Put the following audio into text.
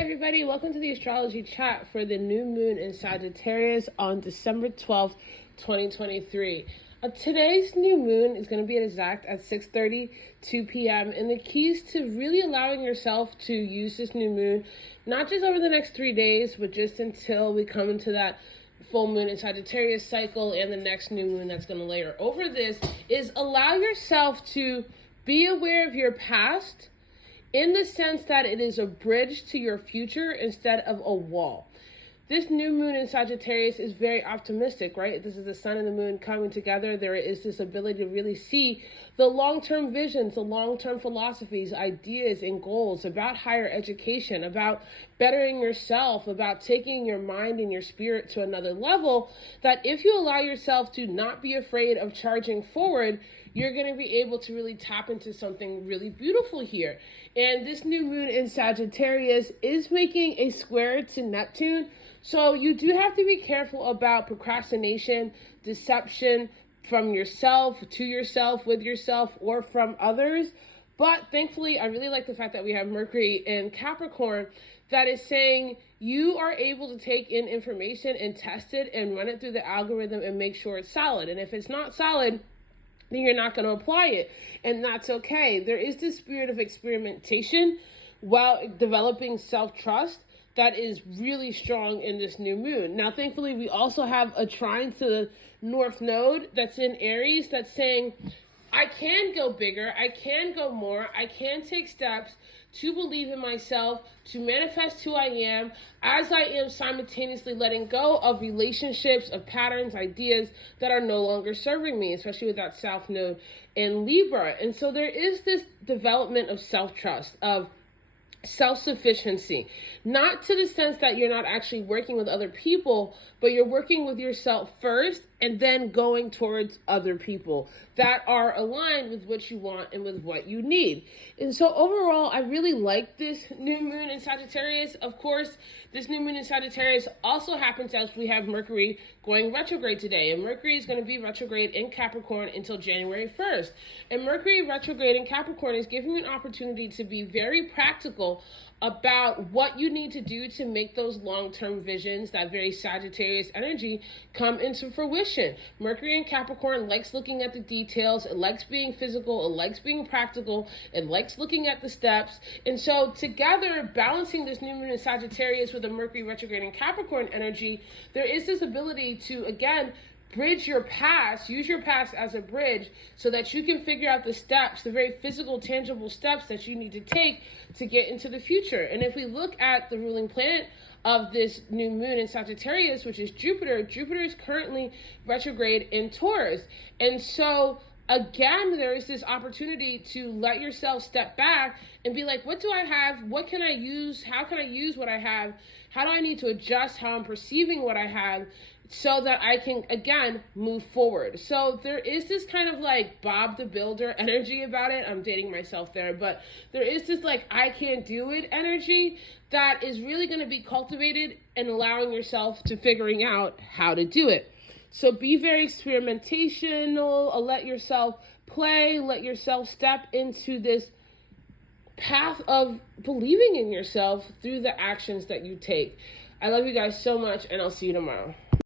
everybody, welcome to the astrology chat for the new moon in Sagittarius on December 12th, 2023. Today's new moon is going to be exact at 6:32 p.m. and the keys to really allowing yourself to use this new moon, not just over the next 3 days, but just until we come into that full moon in Sagittarius cycle and the next new moon that's going to layer over this, is allow yourself to be aware of your past, in the sense that it is a bridge to your future instead of a wall. This new moon in Sagittarius is very optimistic, right? This is the sun and the moon coming together. There is this ability to really see the long-term visions, the long-term philosophies, ideas, and goals about higher education, about bettering yourself, about taking your mind and your spirit to another level, that if you allow yourself to not be afraid of charging forward, you're going to be able to really tap into something really beautiful here. And this new moon in Sagittarius is making a square to Neptune. So you do have to be careful about procrastination, deception from yourself, to yourself, with yourself, or from others. But thankfully, I really like the fact that we have Mercury in Capricorn that is saying you are able to take in information and test it and run it through the algorithm and make sure it's solid. And if it's not solid, then you're not going to apply it. And that's okay. There is this spirit of experimentation while developing self-trust that is really strong in this new moon. Now, thankfully, we also have a trine to the North Node that's in Aries that's saying, I can go bigger, I can go more, I can take steps to believe in myself, to manifest who I am, as I am simultaneously letting go of relationships, of patterns, ideas that are no longer serving me, especially with that South Node in Libra. And so there is this development of self-trust, of self-sufficiency, not to the sense that you're not actually working with other people, but you're working with yourself first and then going towards other people that are aligned with what you want and with what you need. And so overall, I really like this new moon in Sagittarius. Of course, this new moon in Sagittarius also happens as we have Mercury going retrograde today. And Mercury is going to be retrograde in Capricorn until January 1st. And Mercury retrograde in Capricorn is giving you an opportunity to be very practical about what you need to do to make those long-term visions, that very Sagittarius energy, come into fruition. Mercury in Capricorn likes looking at the details, it likes being physical, it likes being practical, it likes looking at the steps. And so together, balancing this new moon in Sagittarius with a Mercury retrograde in Capricorn energy, there is this ability to, again, bridge your past, use your past as a bridge so that you can figure out the steps, the very physical, tangible steps that you need to take to get into the future. And if we look at the ruling planet of this new moon in Sagittarius, which is Jupiter, Jupiter is currently retrograde in Taurus. And so again, there is this opportunity to let yourself step back and be like, what do I have? What can I use? How can I use what I have? How do I need to adjust how I'm perceiving what I have so that I can, again, move forward? So there is this kind of like Bob the Builder energy about it. I'm dating myself there, but there is this like, I can't do it energy that is really going to be cultivated and allowing yourself to figuring out how to do it. So be very experimentational, let yourself play, let yourself step into this path of believing in yourself through the actions that you take. I love you guys so much, and I'll see you tomorrow.